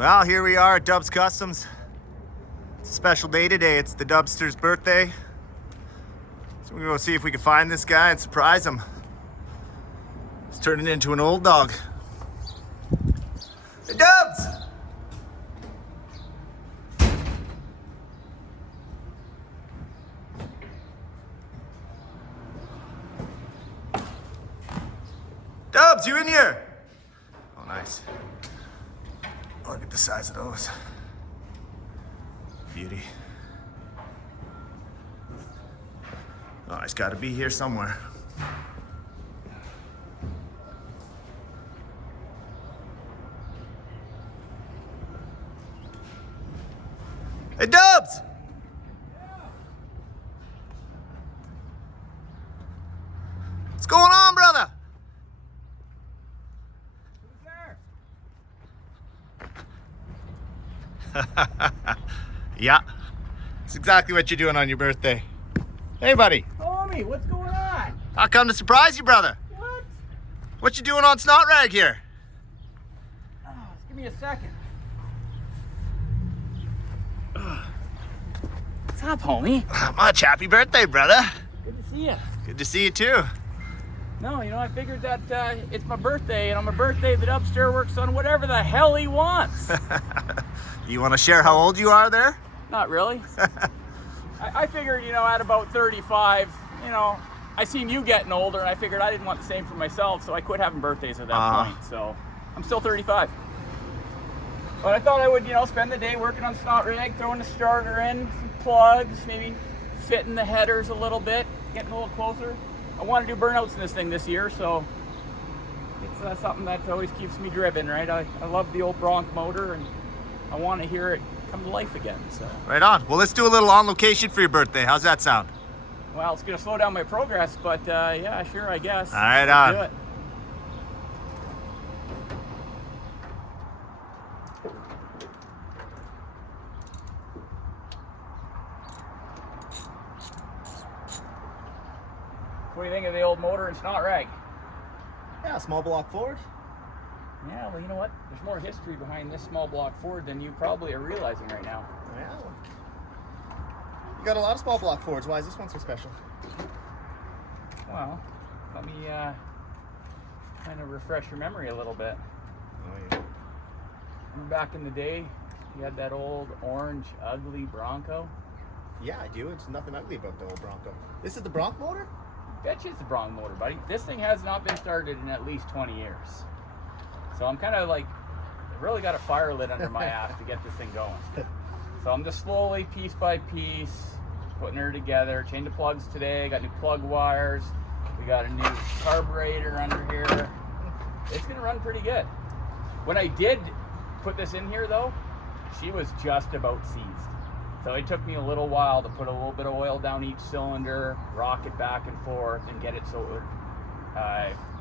Well, here we are at Dubs Kustoms. It's a special day today. It's the Dubster's birthday. So we're gonna go see if we can find this guy and surprise him. He's turning into an old dog. Hey, Dubs! Dubs, you in here? Oh, nice. Look at the size of those. Beauty. Oh, he's got to be here somewhere. Hey, Dubs! What's going on, brother? Yeah, it's exactly what you're doing on your birthday. Hey, buddy. Homie, what's going on? I come to surprise you, brother. What? What you doing on Snot Rag here? Oh, just give me a second. What's up, homie? Not much. Happy birthday, brother. Good to see you. Good to see you too. No, you know, I figured that it's my birthday, and on my birthday, the Dubster works on whatever the hell he wants. You want to share how old you are there? Not really. I figured, you know, at about 35, you know, I seen you getting older, and I figured I didn't want the same for myself, so I quit having birthdays at that point. So I'm still 35. But I thought I would, you know, spend the day working on Snot Rag, throwing the starter in, some plugs, maybe fitting the headers a little bit, getting a little closer. I want to do burnouts in this thing this year, so it's something that always keeps me driven, right? I love the old Bronco motor, and I want to hear it come to life again. So. Right on. Well, let's do a little on location for your birthday. How's that sound? Well, it's going to slow down my progress, but yeah, sure, I guess. All right, Let's do it. What do you think of the old motor and Snot Rag? Yeah, small block Ford. Yeah, well, you know what? There's more history behind this small block Ford than you probably are realizing right now. Yeah. You got a lot of small block Fords. Why is this one so special? Well, let me kind of refresh your memory a little bit. Oh, yeah. Remember back in the day, you had that old orange, ugly Bronco? Yeah, I do. It's nothing ugly about the old Bronco. This is the Bronco motor? Bet you it's the Bronco motor, buddy. This thing has not been started in at least 20 years. So I'm kind of like, I really got a fire lit under my ass to get this thing going. So I'm just slowly, piece by piece, putting her together. Changed the plugs today, got new plug wires. We got a new carburetor under here. It's gonna run pretty good. When I did put this in here though, she was just about seized. So it took me a little while to put a little bit of oil down each cylinder, rock it back and forth, and get it so it would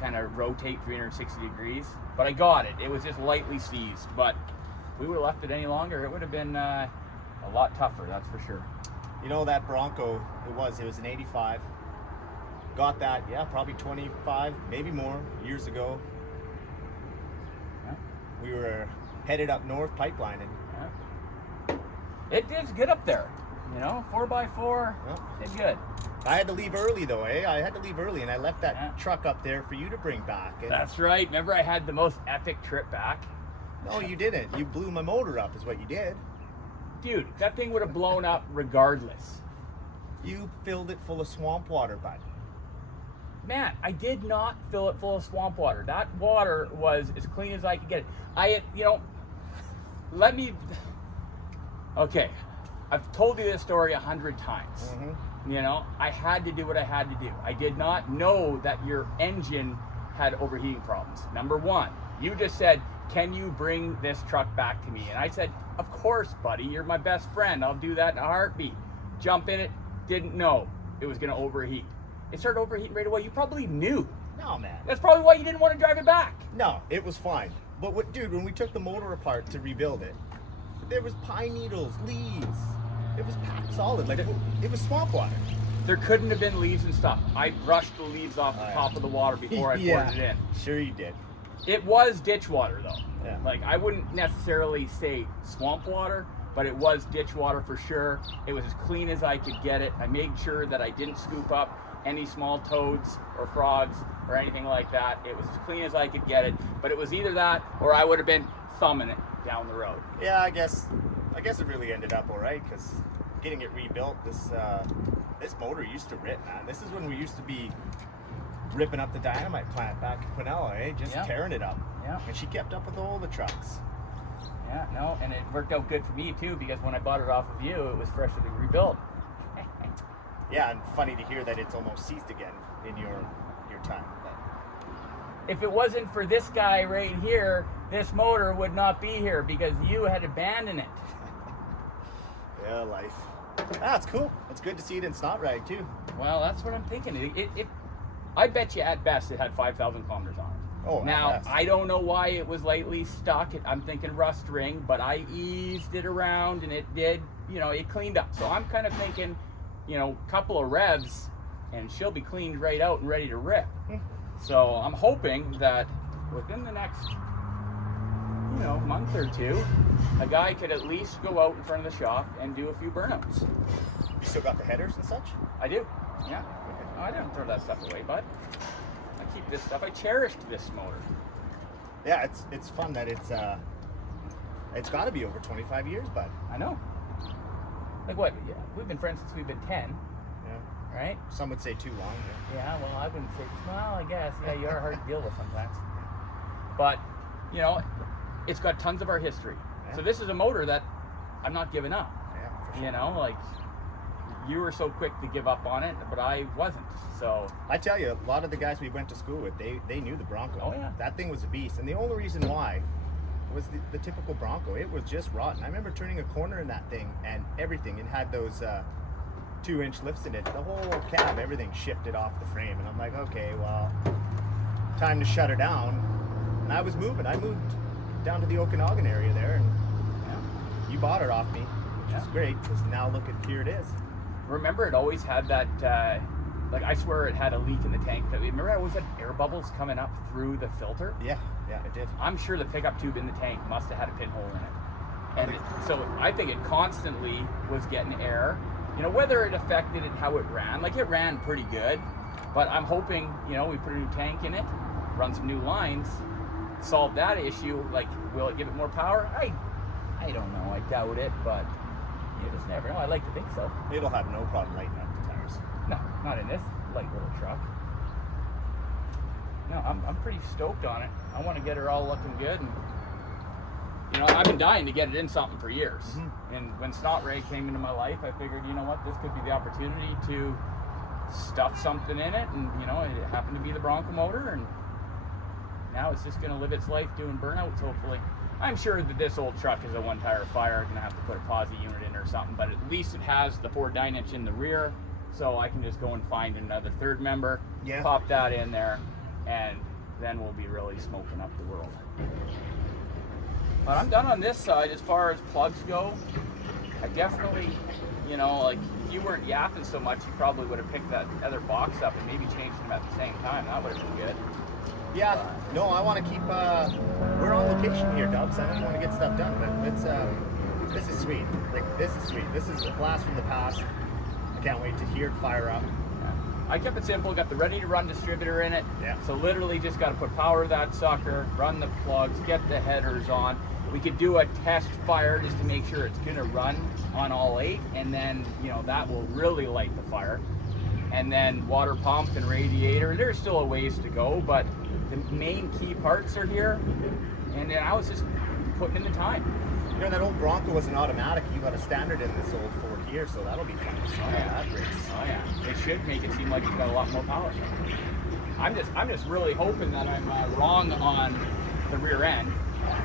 kind of rotate 360 degrees. But I got it. It was just lightly seized. But if we would have left it any longer, it would have been a lot tougher, that's for sure. You know, that Bronco, it was an 85. Got that, yeah, probably 25, maybe more, years ago. Yeah. We were headed up north pipelining. Yeah. It did good up there, you know, 4x4, did good. I had to leave early though, eh? I had to leave early and I left that truck up there for you to bring back. And that's right. Remember I had the most epic trip back? No, you didn't. You blew my motor up is what you did. Dude, that thing would have blown up regardless. You filled it full of swamp water, bud. Man, I did not fill it full of swamp water. That water was as clean as I could get it. You know, okay, I've told you this story 100 times. Mm-hmm. You know, I had to do what I had to do. I did not know that your engine had overheating problems. Number one, you just said, can you bring this truck back to me? And I said, of course, buddy, you're my best friend. I'll do that in a heartbeat. Jump in it, didn't know it was gonna overheat. It started overheating right away. You probably knew. No, man. That's probably why you didn't want to drive it back. No, it was fine. But dude, when we took the motor apart to rebuild it, there was pine needles, leaves. It was packed solid. Like it was swamp water. There couldn't have been leaves and stuff. I brushed the leaves off the top of the water before I poured it in. Sure you did. It was ditch water though. Yeah. Like I wouldn't necessarily say swamp water, but it was ditch water for sure. It was as clean as I could get it. I made sure that I didn't scoop up any small toads or frogs or anything like that. It was as clean as I could get it, but it was either that or I would have been thumbing it down the road. Yeah, I guess it really ended up all right, because getting it rebuilt, this motor used to rip, man. This is when we used to be ripping up the dynamite plant back in Quinella, eh? Just tearing it up. Yeah. And she kept up with all the trucks. Yeah, no, and it worked out good for me too, because when I bought it off of you, it was freshly rebuilt. Yeah, and funny to hear that it's almost ceased again in your time. If it wasn't for this guy right here, this motor would not be here because you had abandoned it. Yeah, life. That's cool. It's good to see it in snot rag too. Well, that's what I'm thinking. I bet you at best it had 5,000 kilometers on it. Oh, now, I don't know why it was lightly stuck. I'm thinking rust ring, but I eased it around and it did, it cleaned up. So I'm kind of thinking, couple of revs and she'll be cleaned right out and ready to rip. So I'm hoping that within the next, month or two, a guy could at least go out in front of the shop and do a few burnouts. You still got the headers and such? I do, yeah. Okay. I don't throw that stuff away, bud. I keep this stuff. I cherished this motor. Yeah, it's fun that it's got to be over 25 years, bud. I know. Like what? Yeah, we've been friends since we've been 10. Yeah. Right? Some would say too long. Yeah, well, I wouldn't say, well, I guess. Yeah, you are hard to deal with sometimes. But, it's got tons of our history. Yeah. So this is a motor that I'm not giving up. Yeah, for sure. Like, you were so quick to give up on it, but I wasn't. So I tell you, a lot of the guys we went to school with, they knew the Bronco. Oh, yeah. That thing was a beast. And the only reason why was the typical Bronco. It was just rotten. I remember turning a corner in that thing and everything. It had those 2-inch lifts in it. The whole cab, everything shifted off the frame. And I'm like, okay, well, time to shut her down. And I was moving. I moved down to the Okanagan area there, and you bought her off me, which is great, because now look at, here it is. Remember, it always had that, I swear it had a leak in the tank. Remember, I always had air bubbles coming up through the filter? Yeah, it did. I'm sure the pickup tube in the tank must have had a pinhole in it. And so I think it constantly was getting air. Whether it affected it, how it ran. Like, it ran pretty good, but I'm hoping, we put a new tank in it, run some new lines, solve that issue. Like, will it give it more power? I don't know. I doubt it, but you just never know. I like to think so. It'll have no problem lighting up the tires. No, not in this light little truck. No, I'm pretty stoked on it. I want to get her all looking good, and I've been dying to get it in something for years. Mm-hmm. And when Snot Ray came into my life, I figured, this could be the opportunity to stuff something in it, and it happened to be the Bronco motor, and now it's just going to live its life doing burnouts, hopefully. I'm sure that this old truck is a one-tire fire. I'm going to have to put a posi unit in or something, but at least it has the 4 9-inch in the rear, so I can just go and find another third member, pop that in there, and then we'll be really smoking up the world. But I'm done on this side as far as plugs go. I definitely, if you weren't yapping so much, you probably would have picked that other box up and maybe changed them at the same time. That would have been good. Yeah, no, I want to keep, we're on location here, Dubs. I don't want to get stuff done, but it's, this is sweet. Like, this is sweet. This is a blast from the past. I can't wait to hear it fire up. Yeah. I kept it simple, got the ready-to-run distributor in it. Yeah. So literally just got to put power to that sucker, run the plugs, get the headers on. We could do a test fire just to make sure it's going to run on all 8, and then, that will really light the fire. And then water pump and radiator. There's still a ways to go, but the main key parts are here, and then I was just putting in the time. That old Bronco was an automatic. You got a standard in this old Ford here, so that'll be fun to see that race. Oh yeah, it should make it seem like it's got a lot more power. I'm just really hoping that I'm wrong on the rear end,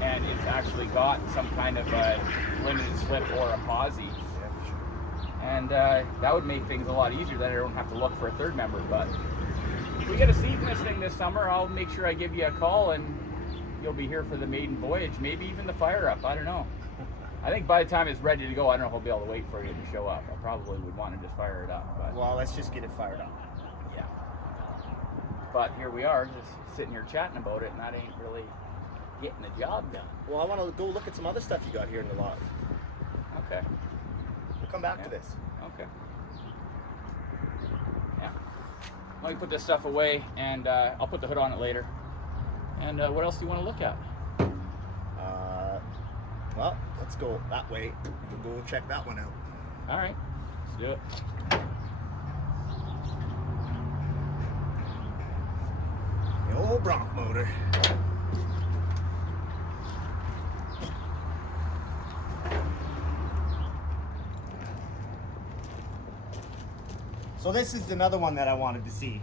and it's actually got some kind of a limited slip or a posi. Yeah, sure. And that would make things a lot easier. Then I don't have to look for a third member, but if we get a seat in this thing this summer, I'll make sure I give you a call and you'll be here for the maiden voyage, maybe even the fire up. I don't know. I think by the time it's ready to go, I don't know if I'll be able to wait for you to show up. I probably would want to just fire it up. But well, let's just get it fired up. Yeah. But here we are, just sitting here chatting about it, and that ain't really getting the job done. Well, I want to go look at some other stuff you got here in the lot. Okay. We'll come back to this. Okay. Yeah. Let me put this stuff away, and I'll put the hood on it later. And what else do you want to look at? Well, let's go that way. We'll go check that one out. All right. Let's do it. The old Bronco motor. So this is another one that I wanted to see.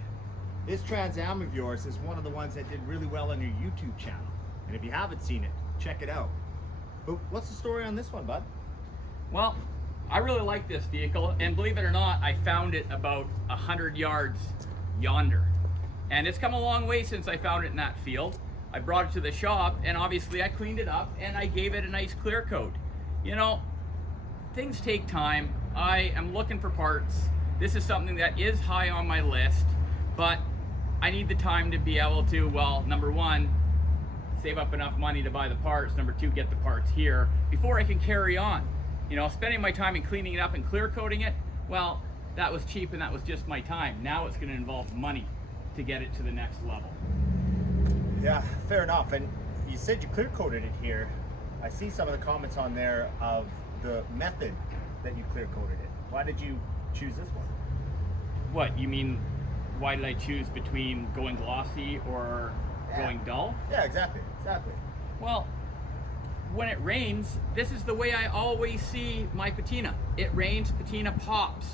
This Trans Am of yours is one of the ones that did really well on your YouTube channel. And if you haven't seen it, check it out. But what's the story on this one, bud? Well, I really like this vehicle, and believe it or not, I found it about 100 yards yonder. And it's come a long way since I found it in that field. I brought it to the shop, and obviously I cleaned it up, and I gave it a nice clear coat. You know, things take time. I am looking for parts. This is something that is high on my list, but I need the time to be able to, well, number one, save up enough money to buy the parts. Number two, get the parts here before I can carry on. You know, spending my time in cleaning it up and clear coating it, well, that was cheap and that was just my time. Now it's going to involve money to get it to the next level. Yeah, fair enough. And you said you clear coated it here. I see some of the comments on there of the method that you clear coated it. Why did you choose this one? What, you mean, why did I choose between going glossy or going dull? Yeah, exactly. Well, when it rains, this is the way I always see my patina. It rains, patina pops.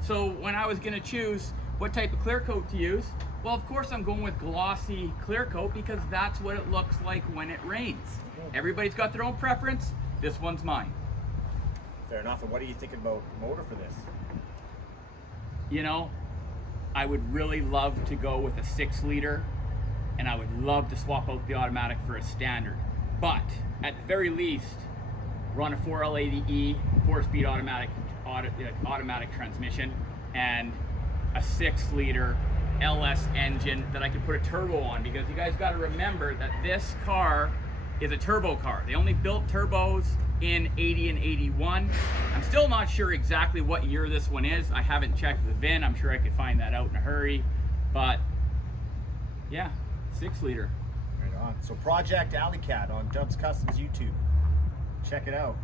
So when I was gonna choose what type of clear coat to use, well, of course I'm going with glossy clear coat because that's what it looks like when it rains. Everybody's got their own preference. This one's mine. Fair enough. And what are you thinking about the motor for this? You know, I would really love to go with a 6-liter, and I would love to swap out the automatic for a standard. But at the very least, run a 4L80E 4-speed automatic transmission and a 6-liter LS engine that I could put a turbo on, because you guys got to remember that this car is a turbo car. They only built turbos in 80 and 81. I'm still not sure exactly what year this one is. I haven't checked the VIN. I'm sure I could find that out in a hurry. But yeah, 6-liter. Right on. So Project Alley Cat on Dubs Kustoms YouTube. Check it out.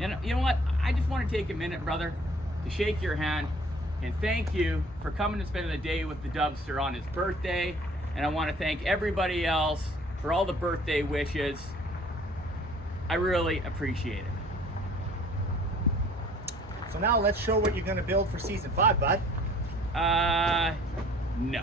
And you know what? I just want to take a minute, brother, to shake your hand and thank you for coming and spending the day with the Dubster on his birthday. And I want to thank everybody else for all the birthday wishes. I really appreciate it. So now let's show what you're going to build for season 5, bud. No.